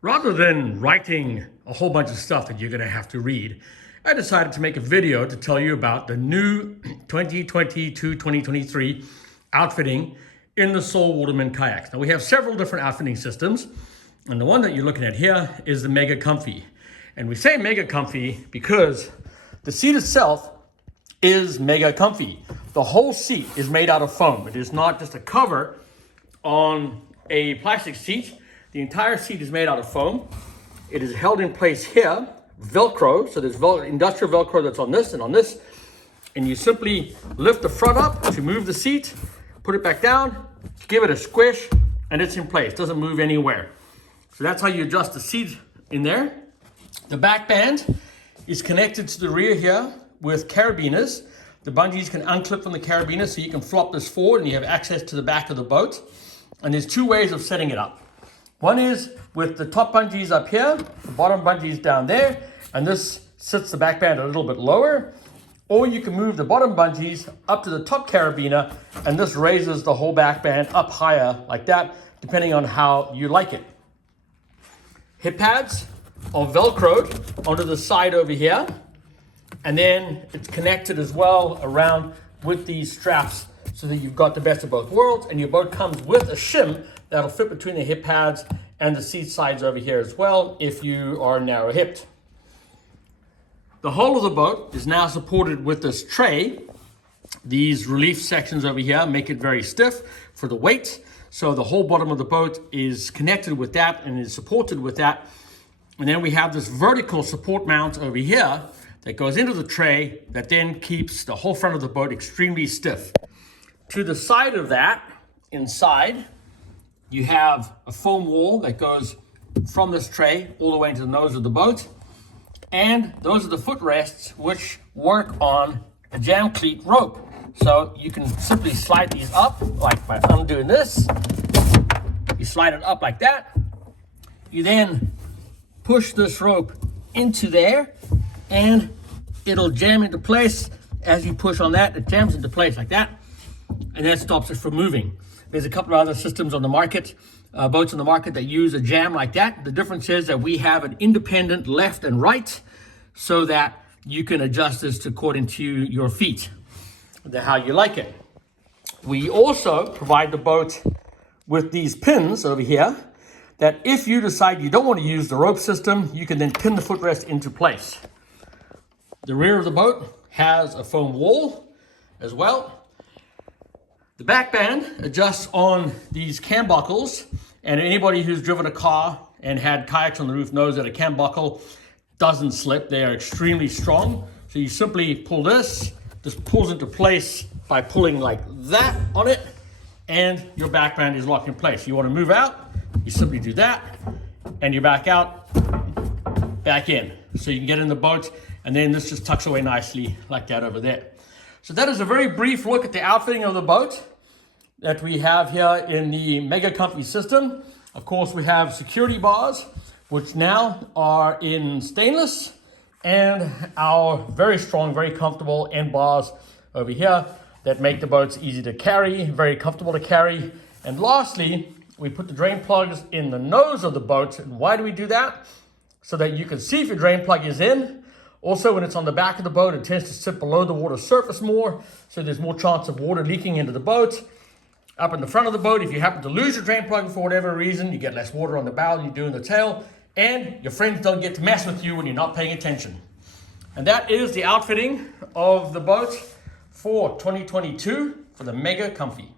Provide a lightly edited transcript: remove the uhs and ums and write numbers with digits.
Rather than writing a whole bunch of stuff that you're going to have to read, I decided to make a video to tell you about the new 2022-2023 outfitting in the Soul Waterman kayaks. Now we have several different outfitting systems, and the one that you're looking at here is the Mega Comfy. And we say Mega Comfy because the seat itself is mega comfy. The whole seat is made out of foam. It is not just a cover on a plastic seat. The entire seat is made out of foam. It is held in place here, Velcro. So there's industrial Velcro that's on this and on this. And you simply lift the front up to move the seat, put it back down, give it a squish, and it's in place. It doesn't move anywhere. So that's how you adjust the seat in there. The back band is connected to the rear here with carabiners. The bungees can unclip from the carabiner so you can flop this forward and you have access to the back of the boat. And there's two ways of setting it up. One is with the top bungees up here, the bottom bungees down there, and this sits the back band a little bit lower. Or you can move the bottom bungees up to the top carabiner, and this raises the whole back band up higher like that, depending on how you like it. Hip pads are Velcroed onto the side over here, and then it's connected as well around with these straps so that you've got the best of both worlds, and your boat comes with a shim that'll fit between the hip pads and the seat sides over here as well if you are narrow hipped. The whole of the boat is now supported with this tray. These relief sections over here make it very stiff for the weight. So the whole bottom of the boat is connected with that and is supported with that. And then we have this vertical support mount over here that goes into the tray that then keeps the whole front of the boat extremely stiff. To the side of that, inside, you have a foam wall that goes from this tray all the way into the nose of the boat. And those are the footrests which work on a jam cleat rope. So you can simply slide these up, like by undoing this. You slide it up like that. You then push this rope into there and it'll jam into place. As you push on that, it jams into place like that. And that stops it from moving. There's a couple of other systems on the market, boats on the market that use a jam like that. The difference is that we have an independent left and right so that you can adjust this according to your feet, how you like it. We also provide the boat with these pins over here that if you decide you don't want to use the rope system, you can then pin the footrest into place. The rear of the boat has a foam wall as well. The back band adjusts on these cam buckles, and anybody who's driven a car and had kayaks on the roof knows that a cam buckle doesn't slip. They are extremely strong. So you simply pull this pulls into place by pulling like that on it, and your back band is locked in place. You want to move out, you simply do that, and you're back out, back in. So you can get in the boat, and then this just tucks away nicely like that over there. So that is a very brief look at the outfitting of the boat that we have here in the Mega Comfy system. Of course, we have security bars, which now are in stainless, and our very strong, very comfortable end bars over here that make the boats easy to carry, very comfortable to carry. And lastly, we put the drain plugs in the nose of the boat. And why do we do that? So that you can see if your drain plug is in. Also, when it's on the back of the boat, it tends to sit below the water surface more, so there's more chance of water leaking into the boat. Up in the front of the boat, if you happen to lose your drain plug for whatever reason, you get less water on the bow than you do in the tail, and your friends don't get to mess with you when you're not paying attention. And that is the outfitting of the boat for 2022 for the Mega Comfy.